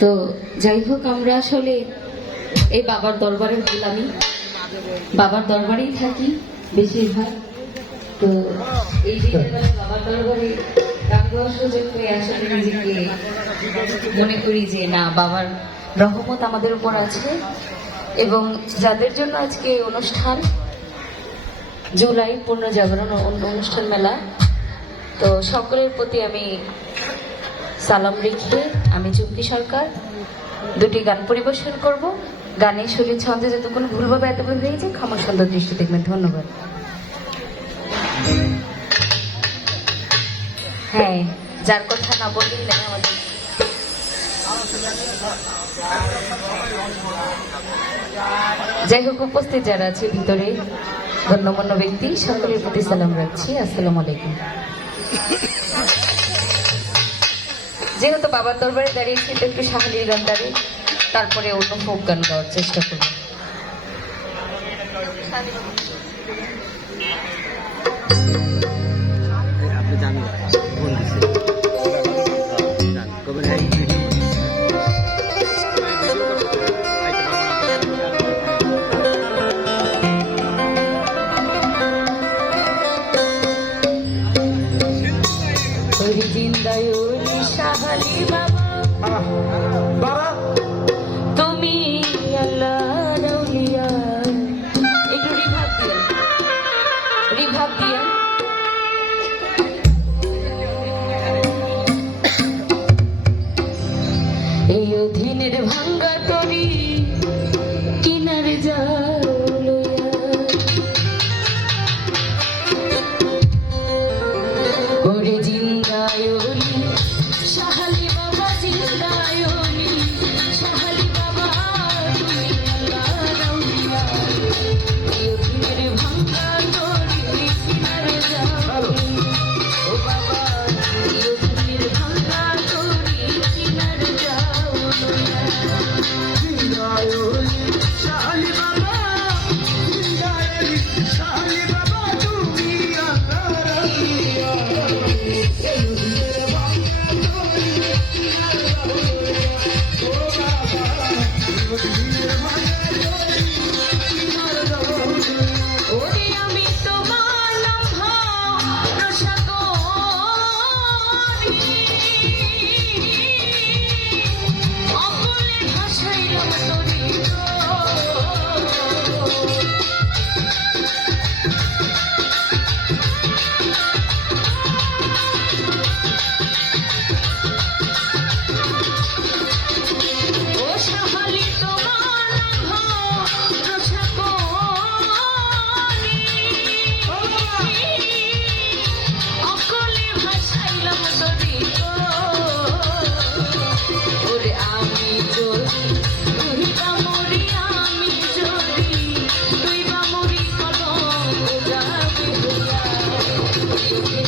তো যাই হোক, আমরা আসলে এই বাবার দরবারের গোলামি বাবার দরবারেই থাকি বেশিরভাগ। তো এই বাবার দরবারে আসলে মনে করি যে না, বাবার রহমত আমাদের উপর আছে। এবং যাদের জন্য আজকে অনুষ্ঠান, জুলাই পূর্ণ জাগরণ অনুষ্ঠান মেলা, তো সকলের প্রতি আমি সালাম রেখে আমি চুমকি সরকার দুটি গান পরিবেশন করব। গানে শরীর ছন্দে যদি কোনো ভুলভাবে এত ভুল হয়ে যায় ক্ষমা সুন্দর দৃষ্টি দেখবেন। ধন্যবাদ। হ্যাঁ যার কথা না বললেই নেই আমাদের। যাই হোক, উপস্থিত যারা আছে ভিতরে গণ্যমান্য ব্যক্তি, সকলের প্রতি সালাম রাখছি। আসসালামু আলাইকুম। যেহেতু বাবার দরবারে দাঁড়িয়েছি তো একটু সাহালির গান দাঁড়িয়ে, তারপরে অন্য ফোক গান গাওয়ার চেষ্টা করব। আপনি জানেন Thank you.